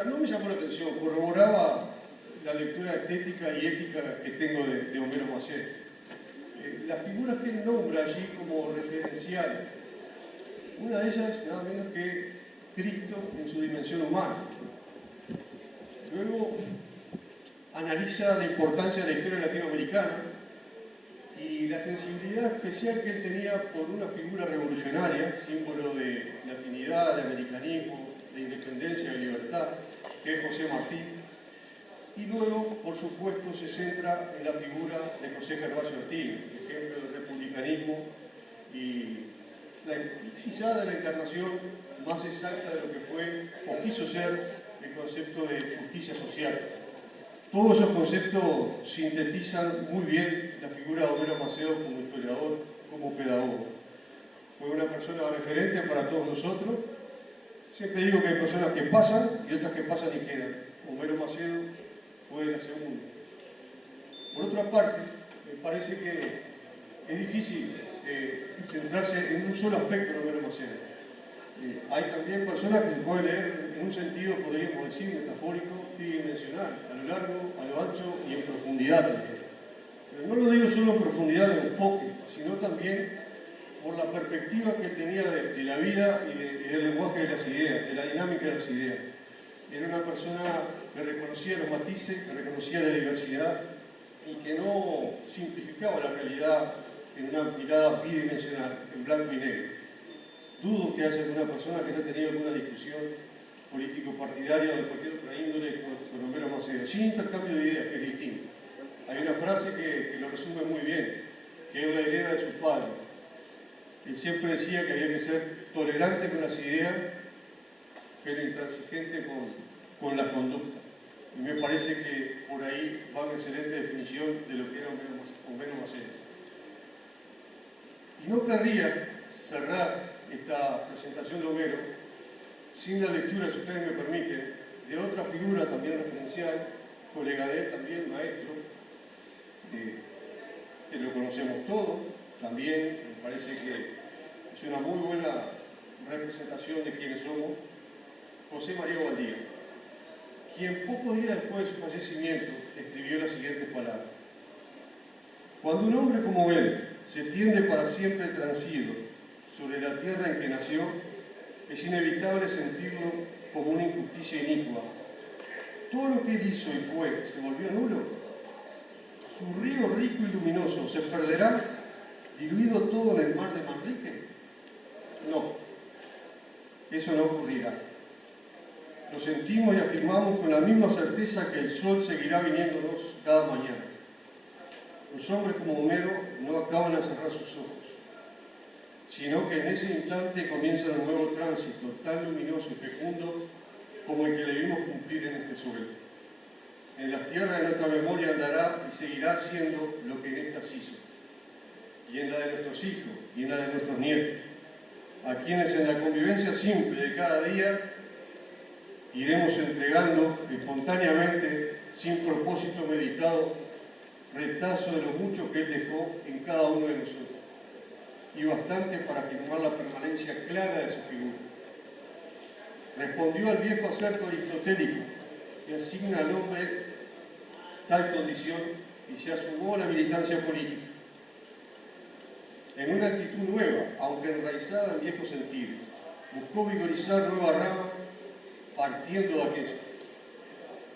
esta no me llamó la atención, corroboraba la lectura estética y ética que tengo de Homero Macedo. Las figuras que él nombra allí como referenciales, una de ellas nada menos que Cristo en su dimensión humana. Luego analiza la importancia de la historia latinoamericana y la sensibilidad especial que él tenía por una figura revolucionaria, símbolo de latinidad, de americanismo, de independencia, de libertad, que es José Martí. Y luego, por supuesto, se centra en la figura de José Carvalho Artigas, ejemplo del republicanismo y quizá de la encarnación más exacta de lo que fue o quiso ser el concepto de justicia social. Todos esos conceptos sintetizan muy bien la figura de Homero Macedo como historiador, como pedagogo. Fue una persona referente para todos nosotros. Siempre digo que hay personas que pasan y otras que pasan y quedan. Homero Macedo fue la segunda. Por otra parte, me parece que es difícil centrarse en un solo aspecto de Homero Macedo. Hay también personas que se pueden leer en un sentido, podríamos decir, metafórico, tridimensional, a lo largo, a lo ancho y en profundidad también. Pero no lo digo solo en profundidad de enfoque, sino también por la perspectiva que tenía de la vida y del lenguaje de las ideas, de la dinámica de las ideas. Era una persona que reconocía los matices, que reconocía la diversidad y que no simplificaba la realidad en una mirada bidimensional, en blanco y negro. Dudo que haya alguna persona que no haya tenido alguna discusión político-partidaria o de cualquier otra índole con Homero Macedo, sin intercambio de ideas, que es distinto. Hay una frase que lo resume muy bien, que es la idea de sus padres. Él siempre decía que había que ser tolerante con las ideas, pero intransigente con la conducta. Y me parece que por ahí va una excelente definición de lo que era Homero Macedo. Y no querría cerrar esta presentación de Homero sin la lectura, si ustedes me permiten, de otra figura también referencial, colega de él, también maestro, que lo conocemos todos, también me parece que es una muy buena representación de quienes somos, José María Valdía, quien pocos días después de su fallecimiento escribió las siguientes palabras. Cuando un hombre como él se tiende para siempre transido sobre la tierra en que nació, es inevitable sentirlo como una injusticia inicua. Todo lo que él hizo y fue se volvió nulo. Su río rico y luminoso se perderá, diluido todo en el mar de Manrique. No, eso no ocurrirá. Lo sentimos y afirmamos con la misma certeza que el sol seguirá viniéndonos cada mañana. Los hombres como Homero no acaban de cerrar sus ojos, sino que en ese instante comienza un nuevo tránsito tan luminoso y fecundo como el que debimos cumplir en este suelo. En las tierras de nuestra memoria andará y seguirá siendo lo que en estas hizo, y en la de nuestros hijos y en la de nuestros nietos, a quienes en la convivencia simple de cada día iremos entregando espontáneamente, sin propósito meditado, retazo de lo mucho que él dejó en cada uno de nosotros, y bastante para afirmar la permanencia clara de su figura. Respondió al viejo acerto aristotélico que asigna al hombre tal condición y se asumó a la militancia política, en una actitud nueva, aunque enraizada en viejos sentidos. Buscó vigorizar nueva rama partiendo de aquello,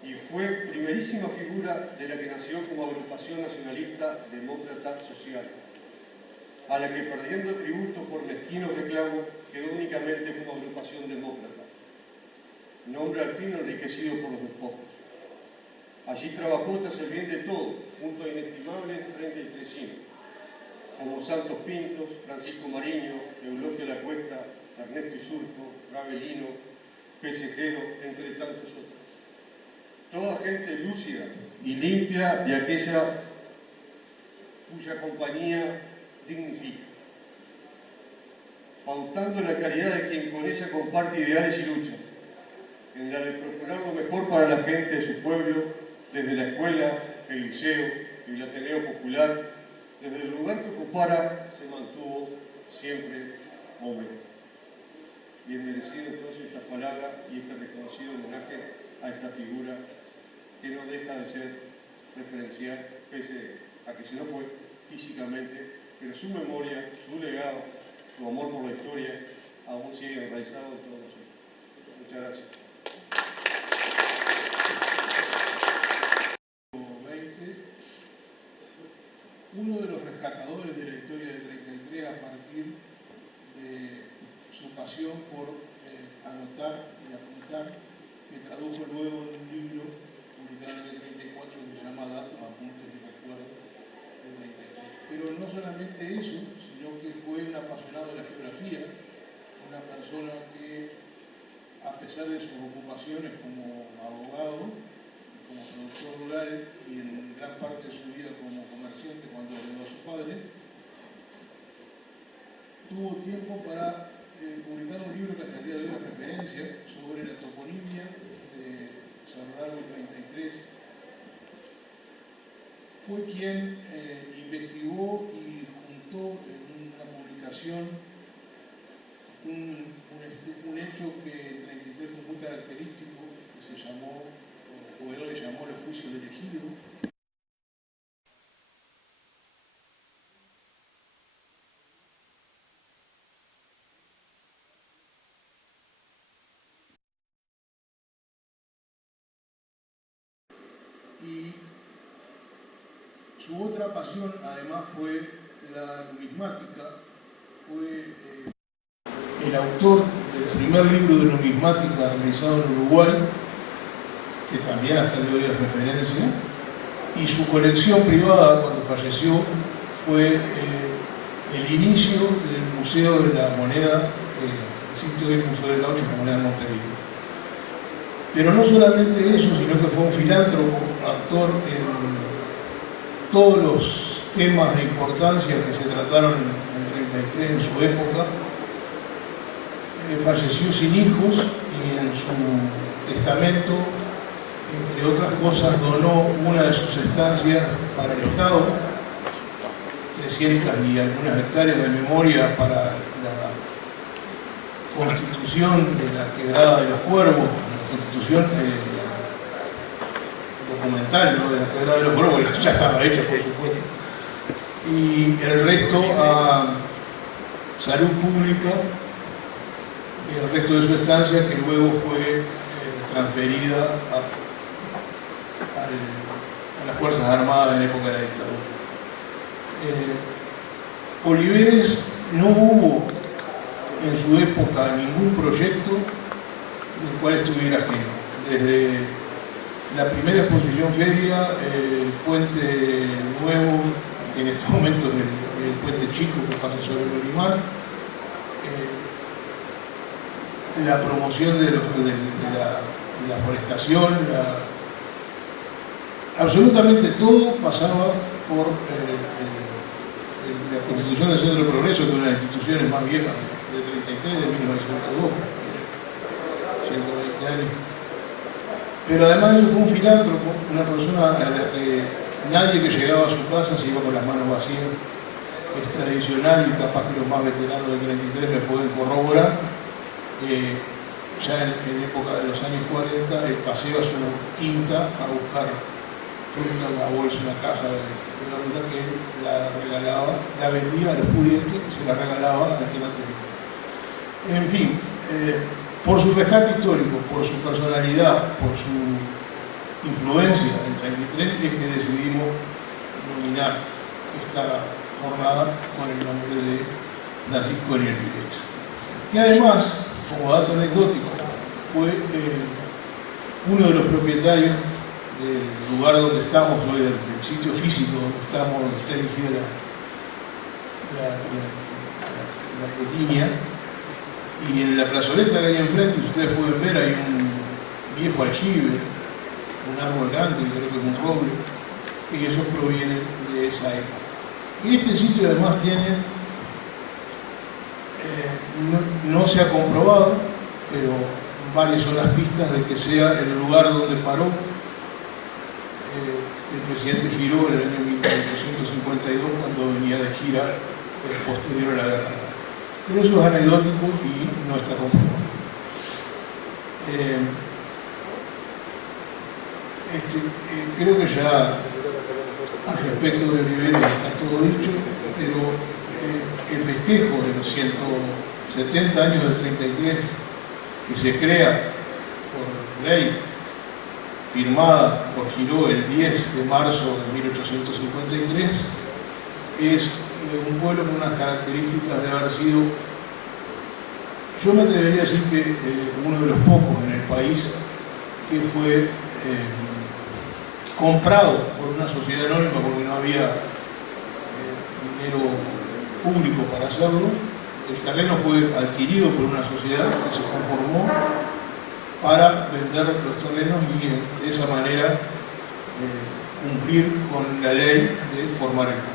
y fue primerísima figura de la que nació como agrupación nacionalista demócrata social, a la que, perdiendo tributo por mezquinos reclamos, quedó únicamente como agrupación demócrata, nombre al fin enriquecido por los despojos. Allí trabajó tras el bien de todos, junto a inestimables 33 como Santos Pintos, Francisco Mariño, Eulogio La Cuesta, Ernesto Isurco, Ravelino, Pesejero, entre tantos otros. Toda gente lúcida y limpia de aquella cuya compañía dignifica, pautando la calidad de quien con ella comparte ideales y lucha, en la de procurar lo mejor para la gente de su pueblo, desde la escuela, el liceo y el Ateneo Popular, desde el lugar que ocupara, se mantuvo siempre hombre. Bien merecido entonces esta palabra y este reconocido homenaje a esta figura que no deja de ser referencial, pese a que se nos fue físicamente, pero su memoria, su legado, su amor por la historia, aún sigue enraizado en todos nosotros. Muchas gracias. Uno de los rescatadores de la historia del 33 a partir de su pasión por anotar y apuntar, que tradujo luego en un libro publicado en el 34 que se llama Datos, Apuntes y Recuerdos del 33. Pero no solamente eso, sino que fue un apasionado de la geografía, una persona que, a pesar de sus ocupaciones como abogado, como productor rural y en gran parte de su vida como comerciante cuando heredó a su padre, tuvo tiempo para publicar un libro que hasta el día de hoy es referencia sobre la toponimia de Cerro Largo y 33. Fue quien investigó y juntó en una publicación un hecho que en 33 fue muy característico, que se llamó, o él le llamó los juicios del ejido. Y su otra pasión, además, fue la numismática. Fue el autor del primer libro de numismática realizado en Uruguay, que también hasta el día de hoy es referencia, y su colección privada, cuando falleció, fue el inicio del Museo de la Moneda, que existe hoy el Museo del Gaucho, la moneda de Montevideo. Pero no solamente eso, sino que fue un filántropo, actor en todos los temas de importancia que se trataron en 33 en su época. Falleció sin hijos y en su testamento, entre otras cosas, donó una de sus estancias para el Estado, 300 y algunas hectáreas de memoria para la constitución de la Quebrada de los Cuervos, la constitución documental, ¿no?, de la Quebrada de los Cuervos, que ya estaba hecha, por supuesto, y el resto a salud pública, y el resto de su estancia, que luego fue transferida a las Fuerzas Armadas en época de la dictadura. Oliveres no hubo en su época ningún proyecto del cual estuviera ajeno. Desde la primera exposición feria, el puente nuevo, que en estos momentos es el puente chico que pasa sobre el Olimar, la promoción de la forestación, absolutamente todo pasaba por la Constitución del Centro de Progreso, que es una de las instituciones más viejas de 33, de 1902, 120 años. Pero además eso fue un filántropo, una persona a la que nadie que llegaba a su casa se iba con las manos vacías. Es tradicional y capaz que los más veteranos del 33 me pueden corroborar. Ya en época de los años 40, el paseo a su quinta a buscar fruta, una bolsa, una caja de verdura que él la regalaba, la vendía a los pudientes y se la regalaba al que no tenía. En fin, por su rescate histórico, por su personalidad, por su influencia en 33, es que decidimos nominar esta jornada con el nombre de Francisco Ariel Figueres, que además, como dato anecdótico, fue uno de los propietarios del lugar donde estamos hoy, del sitio físico donde estamos, donde está erigida la línea, y en la plazoleta que hay enfrente, ustedes pueden ver, hay un viejo aljibe, un árbol grande, creo que es un roble, y eso proviene de esa época. Y este sitio además tiene, no se ha comprobado, pero varias son las pistas de que sea el lugar donde paró el presidente Giró en el año 1852 cuando venía de gira posterior a la guerra. Pero eso es anecdótico y no está comprobado. Creo que ya al respecto de Olivera está todo dicho, pero el festejo de los 170 años del 33, que se crea por ley, firmada por Giró el 10 de marzo de 1853, es un pueblo con unas características de haber sido, yo me atrevería a decir que uno de los pocos en el país que fue comprado por una sociedad anónima porque no había dinero público para hacerlo. El terreno fue adquirido por una sociedad que se conformó para vender los terrenos y de esa manera cumplir con la ley de formar el pueblo.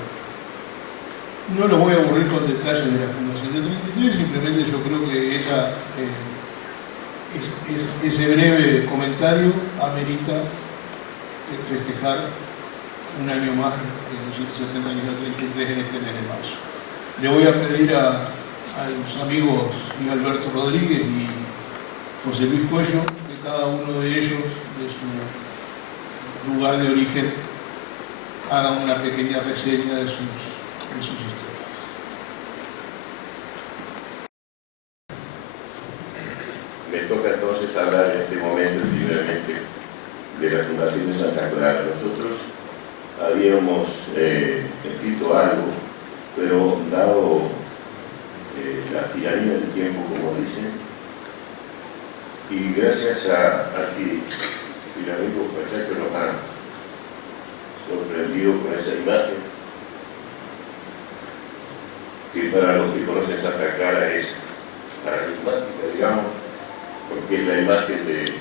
No lo voy a aburrir con detalles de la fundación de 33, simplemente yo creo que ese breve comentario amerita festejar un año más de los 170 años del 33 en este mes de marzo. Le voy a pedir a los amigos Luis Alberto Rodríguez y José Luis Cuello que cada uno de ellos, de su lugar de origen, haga una pequeña reseña de sus historias. Me toca entonces hablar en este momento libremente de la Fundación de Santa Clara. Nosotros habíamos escrito algo, pero dado la tiranía del tiempo, como dicen, y gracias a que el amigo Pacheco nos ha sorprendido con esa imagen, que para los que conocen Santa Clara es paradigmática, digamos, porque es la imagen del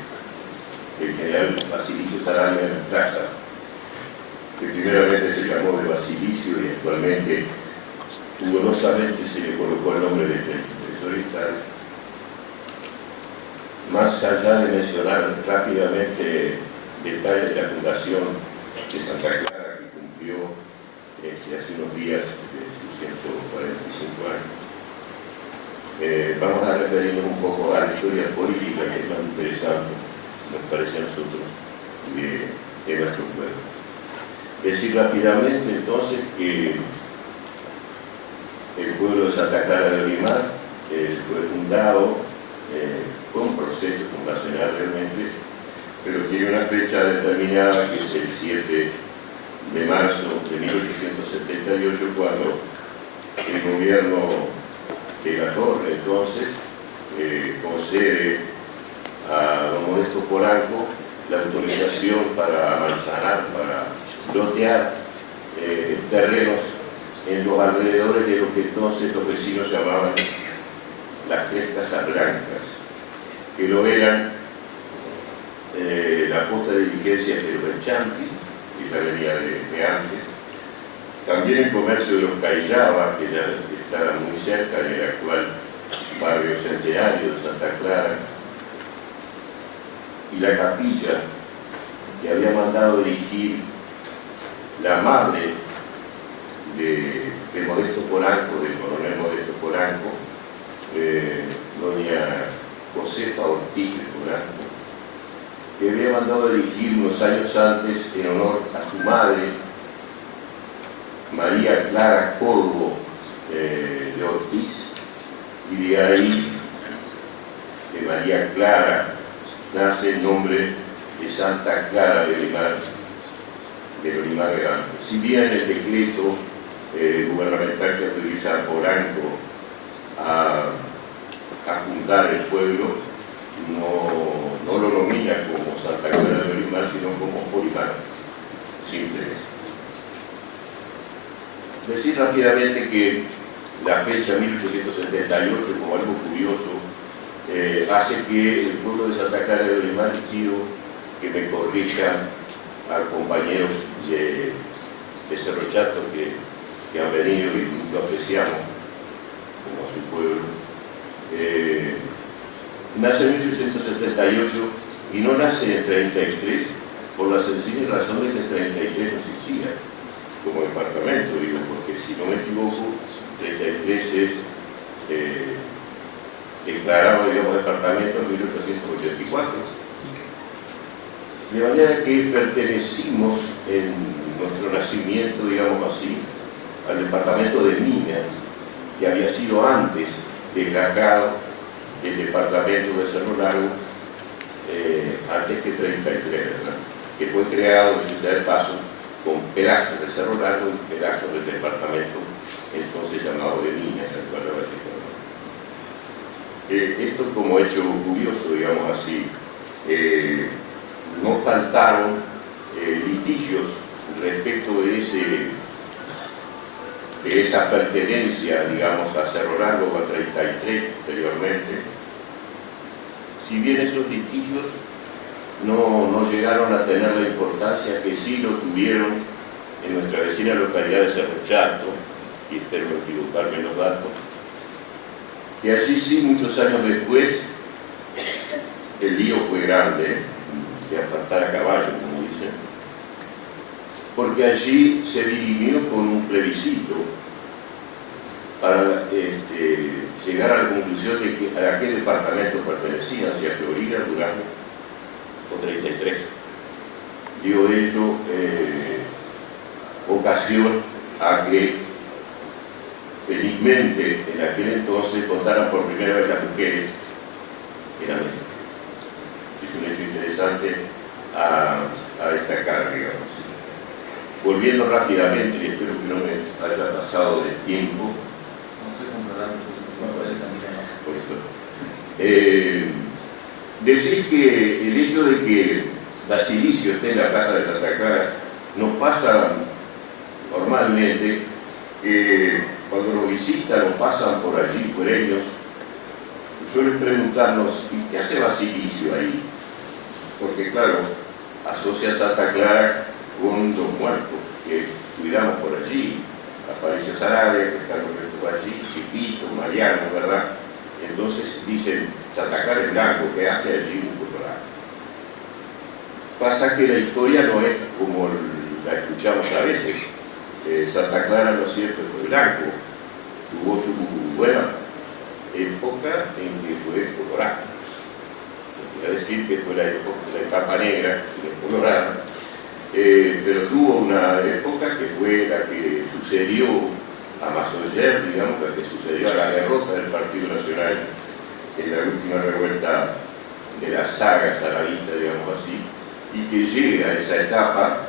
general Basilicio Sarabia en la plaza, que primeramente se llamó de Basilicio y actualmente pudorosamente se le colocó el nombre de tesorista. Más allá de mencionar rápidamente detalles de la fundación de Santa Clara, que cumplió hace unos días sus 145 años, vamos a referirnos un poco a la historia política, que es más interesante, nos parece a nosotros, de nuestro pueblo. Decir rápidamente entonces que el pueblo de Santa Clara de Olimar fue fundado, fue un proceso fundacional realmente, pero tiene una fecha determinada que es el 7 de marzo de 1878, cuando el gobierno de la Torre entonces concede a don Modesto Polanco la autorización para amanzanar, para lotear terrenos en los alrededores de lo que entonces los vecinos llamaban las Tres Casas Blancas, que lo eran la posta de diligencias de los Enchanti, que ya venía de antes, también el comercio de los Cayaba, que ya está muy cerca en el actual barrio Centenario de Santa Clara, y la capilla que había mandado erigir la madre de Modesto Polanco, del coronel Modesto Polanco, doña Josefa Ortiz de Polanco, que había mandado erigir unos años antes en honor a su madre, María Clara Corvo de Ortiz, y de ahí, de María Clara, nace el nombre de Santa Clara de Olimar Grande. Si bien el decreto gubernamental que autoriza a Polanco a juntar el pueblo no lo nomina como Santa Clara de Olimar, sino como Olimar, simplemente. Decir rápidamente que la fecha 1878, como algo curioso, hace que el pueblo de Santa Clara de Olimar, y pido que me corrijan a compañeros de Cerro Chato que han venido y lo apreciamos como a su pueblo. Nace en 1878 y no nace en 33 por la sencilla razón de que el 33 no existía como departamento, digo, porque si no me equivoco, 33 es declarado, digamos, departamento en 1884. De manera que pertenecimos en nuestro nacimiento, digamos así, al departamento de Minas, que había sido antes desgajado del departamento de Cerro Largo, antes que 33, ¿verdad? Que fue creado, dicho de paso, con pedazos de Cerro Largo y pedazos del departamento entonces llamado de Minas, actual de esto como hecho curioso, digamos así, no faltaron litigios respecto de esa pertenencia, digamos, a Cerro Largo o a 33 posteriormente. Si bien esos litigios no llegaron a tener la importancia que sí lo tuvieron en nuestra vecina localidad de Cerro Chato, y espero no equivocarme en los datos, y allí sí, muchos años después, el lío fue grande, de asfaltar a caballo, como dicen, porque allí se dirimió con un plebiscito para llegar a la conclusión de que a qué departamento pertenecían, si a Florida, Durango o 33. Dio ello ocasión a que felizmente en aquel entonces votaran por primera vez las mujeres en América. Es un hecho interesante a destacar, digamos. Volviendo rápidamente, y espero que no me haya pasado del tiempo. Por eso. Decir que el hecho de que Basilicio esté en la casa de Santa Clara nos pasa normalmente que cuando lo visitan o pasan por allí, por ellos, suelen preguntarnos, ¿y qué hace Basilicio ahí? Porque claro, asocia a Santa Clara con los muertos que cuidamos por allí, Aparicio Sarabia, que están los restos allí, Chiquito, Mariano, ¿verdad? Entonces dicen, Santa Clara es blanco, ¿qué hace allí un colorado? Pasa que la historia no es como la escuchamos a veces. Santa Clara, lo cierto, fue blanco, tuvo su buena época en que fue colorado. Quiero decir que fue la época de la etapa negra, que es colorada, pero tuvo una época que fue la que sucedió a Massoyer, digamos, la que sucedió a la derrota del Partido Nacional en la última revuelta de la saga zaravista, digamos así, y que llega a esa etapa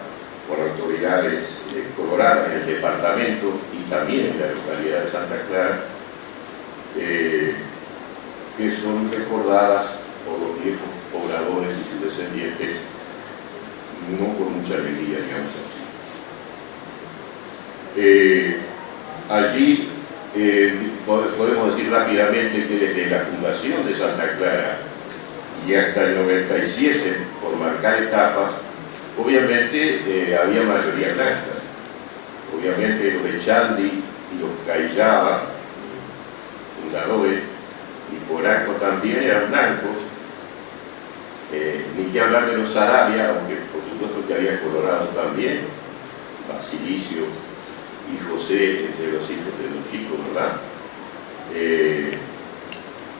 por autoridades coloradas en el departamento y también en la localidad de Santa Clara, que son recordadas por los viejos pobladores y sus descendientes, no con mucha alegría, digamos así. Allí podemos decir rápidamente que desde la fundación de Santa Clara y hasta el 97, por marcar etapas, obviamente había mayoría blanca. Obviamente los Echandi y los Cayaba, fundadores, y Polanco también eran blancos. Ni que hablar de los Sarabia, aunque por supuesto que había colorados también, Basilicio y José, entre los hijos de los chicos, ¿verdad?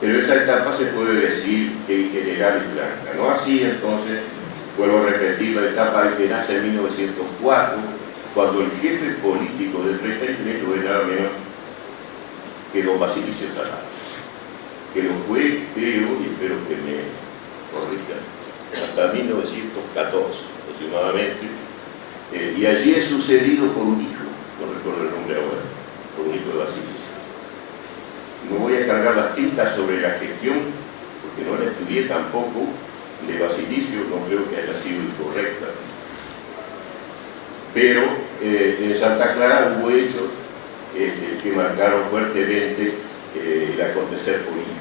Pero esa etapa se puede decir que en general es blanca. No así entonces, vuelvo a repetir, la etapa que nace en 1904, cuando el jefe político del 33 no es nada menos que don Basilicio Sarabia, que lo fue, creo, y espero que me corrijan, hasta 1914 aproximadamente, y allí es sucedido por un hijo, no recuerdo el nombre ahora, por un hijo de Basilicio. No voy a cargar las tintas sobre la gestión, porque no la estudié tampoco, de Basilicio, no creo que haya sido incorrecta. Pero en Santa Clara hubo hechos que marcaron fuertemente el acontecer político.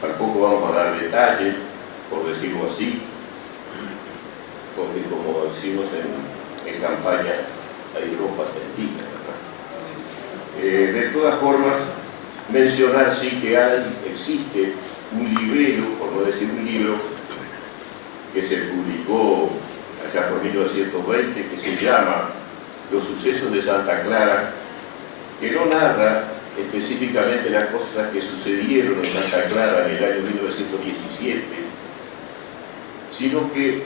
Tampoco vamos a dar detalles, por decirlo así, porque como decimos en campaña, hay ropa tendida, ¿verdad? De todas formas, mencionar sí que existe un librero, por no decir un libro, que se publicó allá por 1920, que se llama Los sucesos de Santa Clara, que no narra específicamente las cosas que sucedieron en Santa Clara en el año 1917, sino que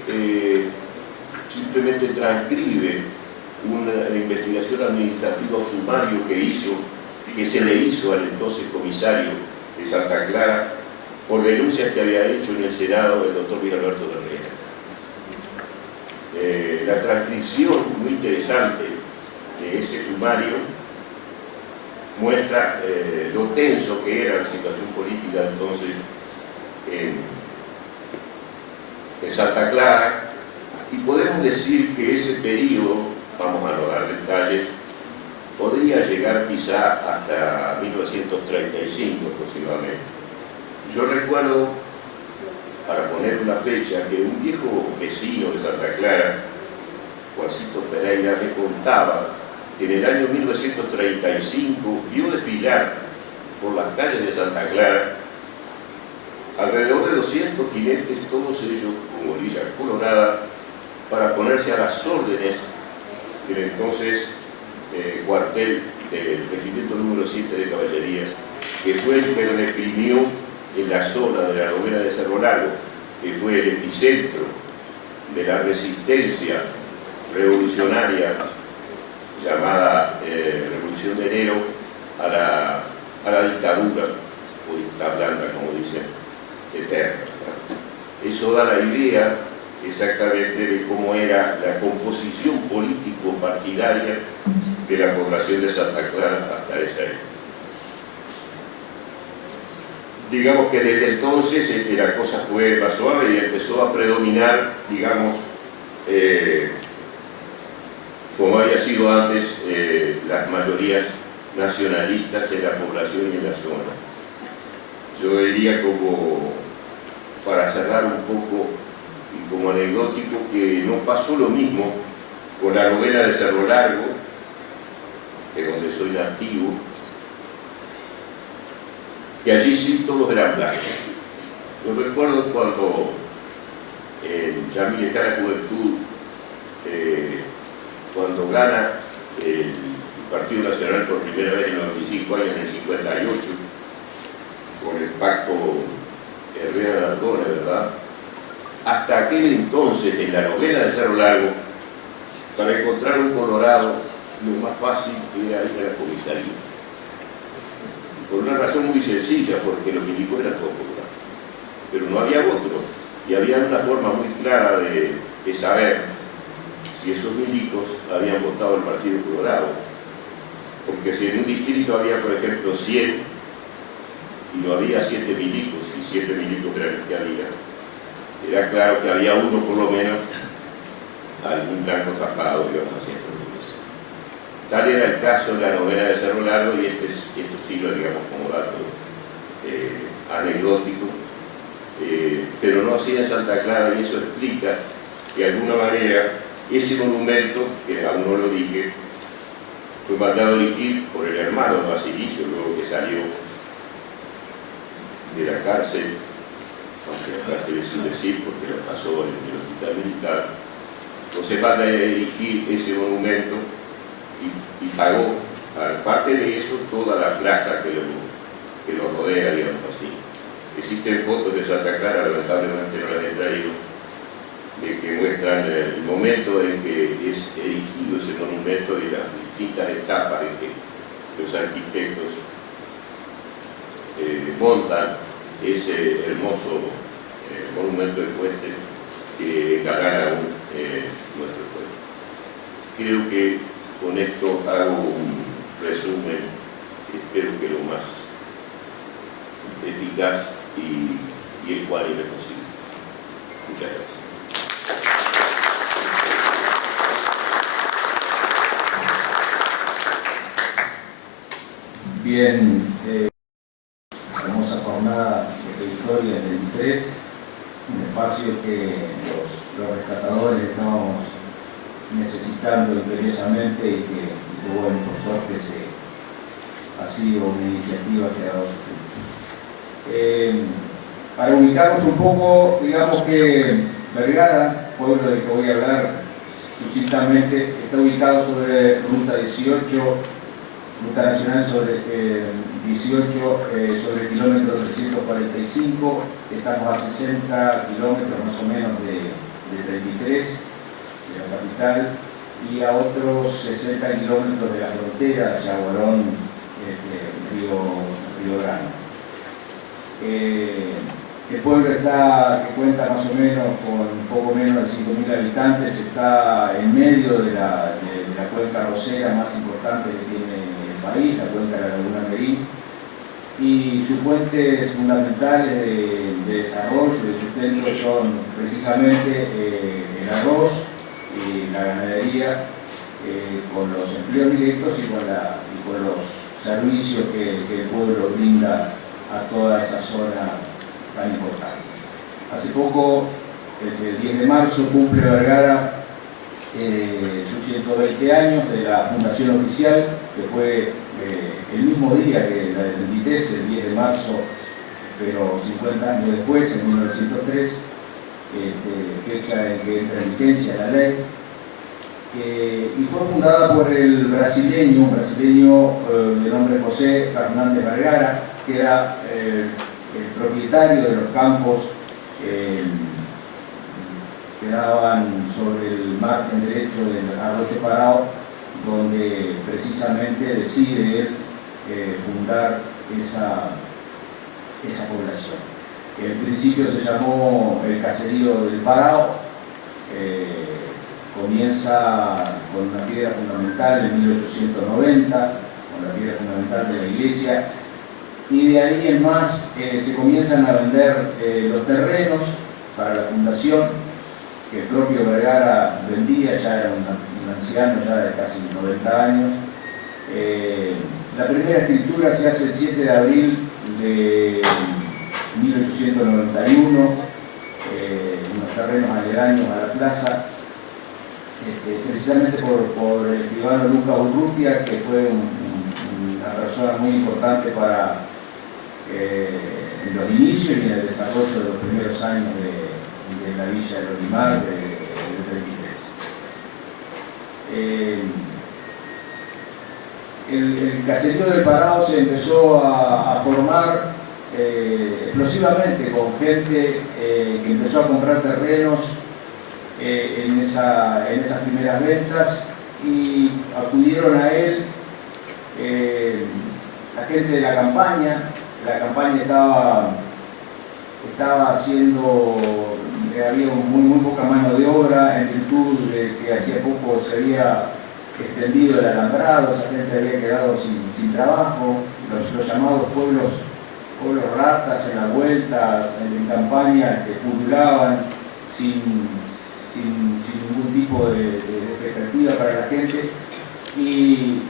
simplemente transcribe una investigación administrativa o sumario que se le hizo al entonces comisario de Santa Clara por denuncias que había hecho en el Senado el doctor Luis Alberto Herrera. La transcripción muy interesante de ese sumario muestra lo tenso que era la situación política entonces en Santa Clara, y podemos decir que ese periodo, vamos a no dar detalles, podría llegar quizá hasta 1935 aproximadamente. Yo recuerdo, para poner una fecha, que un viejo vecino de Santa Clara, Juancito Pereira, me contaba que en el año 1935 vio desfilar por las calles de Santa Clara alrededor de 200 jinetes, todos ellos con orilla colorada, para ponerse a las órdenes del entonces cuartel del regimiento número 7 de caballería, que fue el que reprimió en la zona de la novena de Cerro Largo, que fue el epicentro de la resistencia revolucionaria llamada Revolución de Enero a la dictadura, o dictadura blanda, como dicen, eterna. Eso da la idea exactamente de cómo era la composición político-partidaria de la población de Santa Clara hasta esa época. Digamos que desde entonces la cosa fue más suave y empezó a predominar, digamos, como había sido antes, las mayorías nacionalistas de la población y en la zona. Yo diría, como para cerrar un poco y como anecdótico, que no pasó lo mismo con la novena de Cerro Largo, que es donde soy nativo, que allí sí todos eran blancos. Yo recuerdo cuando ya mi lejana juventud, cuando gana el Partido Nacional por primera vez en los 25 años, en el 58, con el pacto Herrera-Nardone, ¿verdad? Hasta aquel entonces, en la novena de Cerro Largo, para encontrar un colorado, lo más fácil era ir a la comisaría. Por una razón muy sencilla, porque los milicos eran todos colorados. Pero no había otro, y había una forma muy clara de saber si esos milicos habían votado el Partido Colorado. Porque si en un distrito había, por ejemplo, 100, y no había 7 milicos, y 7 milicos eran los que había, era claro que había uno por lo menos, algún blanco tapado, digamos así. Tal era el caso de la novena de Cerro Largo, y esto sirve, digamos, como dato anecdótico, pero no así en Santa Clara, y eso explica que de alguna manera ese monumento, que aún no lo dije, fue mandado a erigir por el hermano Basilicio, luego que salió de la cárcel, aunque la cárcel es sin decir porque lo pasó en el hospital militar. Entonces manda a erigir ese monumento y pagó, aparte de eso, toda la plaza que lo rodea, digamos así. Existen fotos de Santa Clara, lamentablemente no las he traído, de que muestran el momento en que es erigido ese monumento y las distintas etapas en que los arquitectos montan ese hermoso monumento de puente que encargaron nuestro pueblo. Creo que con esto hago un resumen, espero que lo más eficaz y ecuánime posible. Muchas gracias. Bien, hermosa jornada de historia del 23, un espacio que los rescatadores estamos necesitando imperiosamente y que bueno, por suerte ha sido una iniciativa que ha dado sus frutos. Para ubicarnos un poco, digamos que Vergara, pueblo del que voy a hablar sucintamente, está ubicado sobre Ruta 18, Ruta Nacional sobre 18 sobre el kilómetro 345, estamos a 60 kilómetros más o menos de 33, de la capital, y a otros 60 kilómetros de la frontera, Yaguarón, Río Grande. El pueblo que cuenta más o menos con poco menos de 5.000 habitantes, está en medio de la cuenca arrocera más importante que tiene el país, la cuenca de la Laguna Merín, y sus fuentes fundamentales de desarrollo y de sustento son precisamente el arroz y la ganadería, con los empleos directos y con los servicios que el pueblo brinda a toda esa zona tan importante. Hace poco, el 10 de marzo, cumple Vergara sus 120 años de la fundación oficial, que fue el mismo día que la del 23, el 10 de marzo, pero 50 años después, en 1903, fecha en que entra en vigencia la ley, y fue fundada por un brasileño de nombre José Fernández Vergara, que era el propietario de los campos que daban sobre el margen derecho del Arroyo Parao, donde precisamente decide él fundar esa población. En principio se llamó el caserío del Parao, comienza con una piedra fundamental en 1890, con la piedra fundamental de la iglesia, y de ahí en más se comienzan a vender los terrenos para la fundación, que el propio Vergara vendía, ya era un anciano ya de casi 90 años. La primera escritura se hace el 7 de abril de 1891, unos terrenos aledaños a la plaza, precisamente por el escribano Lucas Urrutia, que fue una persona muy importante para en los inicios y en el desarrollo de los primeros años de la villa de Olimar, del 33. El caserío del Parao se empezó a formar explosivamente con gente que empezó a comprar terrenos en esas primeras ventas, y acudieron a él la gente de la campaña. La campaña estaba haciendo, había muy poca mano de obra, en virtud de que hacía poco se había extendido el alambrado, esa gente había quedado sin trabajo, los llamados pueblos ratas en la vuelta, en campaña, que pululaban sin ningún tipo de expectativa para la gente, y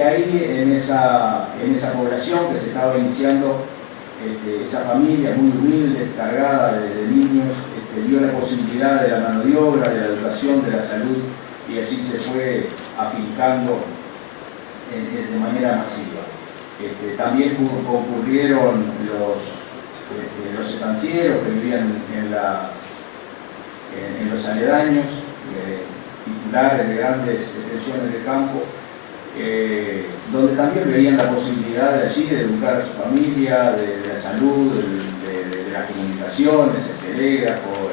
ahí en esa población que se estaba iniciando, esa familia muy humilde, cargada de niños, vio la posibilidad de la mano de obra, de la educación, de la salud, y allí se fue afincando de manera masiva. También concurrieron los estancieros que vivían en los aledaños, titulares de grandes extensiones de campo, donde también veían la posibilidad de allí de educar a su familia, de la salud, de las comunicaciones, el telégrafo,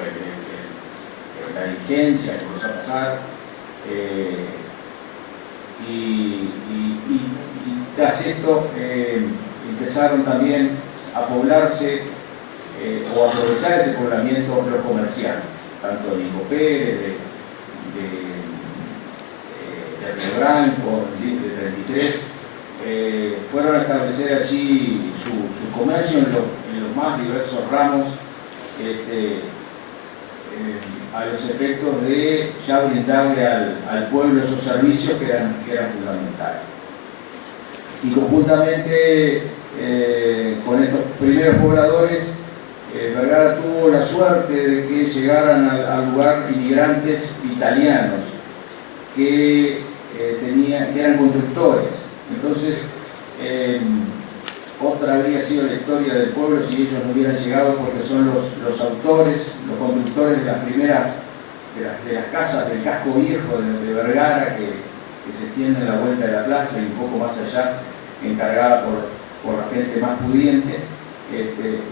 la diligencia que empezó a pasar, y tras esto empezaron también a poblarse o a aprovechar ese poblamiento los comerciantes, tanto de Nico Pérez, de Río Branco, de 33, fueron a establecer allí su comercio en los más diversos ramos, a los efectos de ya brindarle al pueblo esos servicios que eran fundamentales. Y conjuntamente con estos primeros pobladores, Vergara tuvo la suerte de que llegaran al lugar inmigrantes italianos que eran constructores. Entonces, otra habría sido la historia del pueblo si ellos no hubieran llegado, porque son los autores, los constructores de las primeras, de las casas del casco viejo de Vergara, que que se extiende en la vuelta de la plaza y un poco más allá, encargada por la gente más pudiente.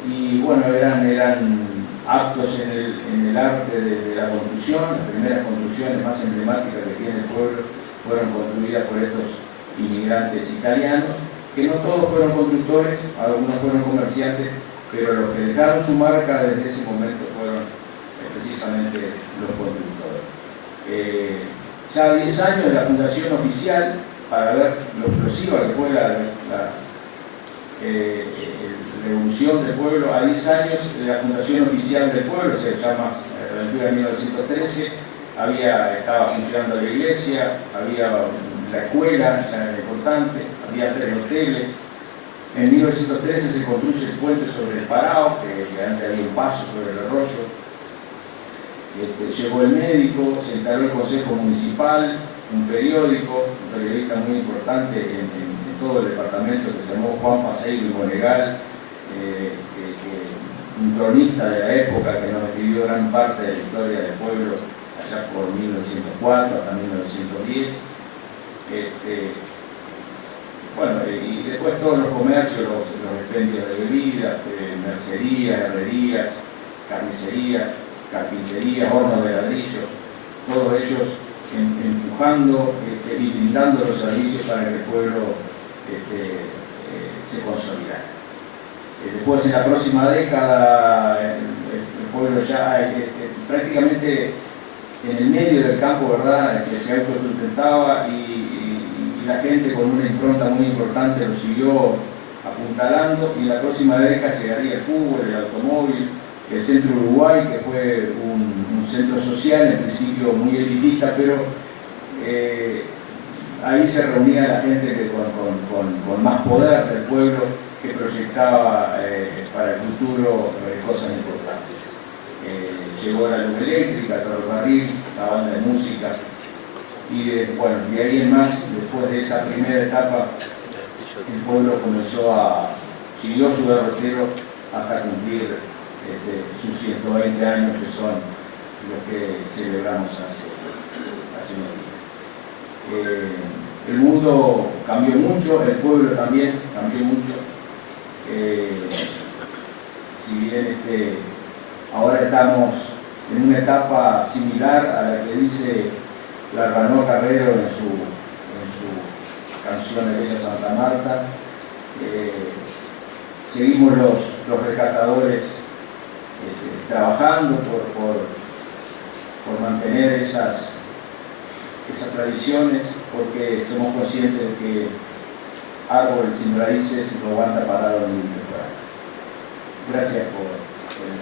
Y bueno, eran aptos en el arte de la construcción. Las primeras construcciones más emblemáticas que tiene el pueblo fueron construidas por estos inmigrantes italianos, que no todos fueron constructores, algunos fueron comerciantes, pero los que dejaron su marca desde ese momento fueron precisamente los constructores. Ya 10 años de la fundación oficial, para ver lo explosiva que fue la revolución del pueblo, a 10 años de la fundación oficial del pueblo, se llama Aventura de 1913, estaba funcionando la iglesia, había la escuela, ya era importante, había 3 hoteles. En 1913 se construye el puente sobre el Parao, que antes había un paso sobre el arroyo. Llegó el médico, se instaló el Consejo Municipal, un periodista muy importante en todo el departamento que se llamó Juan Paseiro y Monegal, un cronista de la época que nos escribió gran parte de la historia del pueblo allá por 1904 hasta 1910. Bueno, y después todos los comercios, los expendios de bebidas, mercerías, herrerías, carnicerías, carpinterías, hornos de ladrillo, todos ellos empujando y brindando los servicios para que el pueblo se consolidara. Después, en la próxima década, el pueblo ya prácticamente en el medio del campo, ¿verdad?, se autosustentaba y la gente con una impronta muy importante lo siguió apuntalando, y en la próxima década llegaría el fútbol, el automóvil, el Centro Uruguay, que fue un centro social, en principio muy elitista, pero ahí se reunía la gente que con más poder del pueblo, que proyectaba para el futuro cosas importantes. Llegó la luz eléctrica, el ferrocarril, la banda de música, y bueno, de ahí en más, después de esa primera etapa, el pueblo siguió su derrotero hasta cumplir sus 120 años, que son los que celebramos hace unos días. El mundo cambió mucho, el pueblo también cambió mucho. Si bien ahora estamos en una etapa similar a la que dice Larbanó Carrero en su canción de Bella Santa Marta, seguimos los rescatadores trabajando por mantener esas tradiciones, porque somos conscientes de que árbol sin raíces no aguanta parado ni un temporal. Gracias por el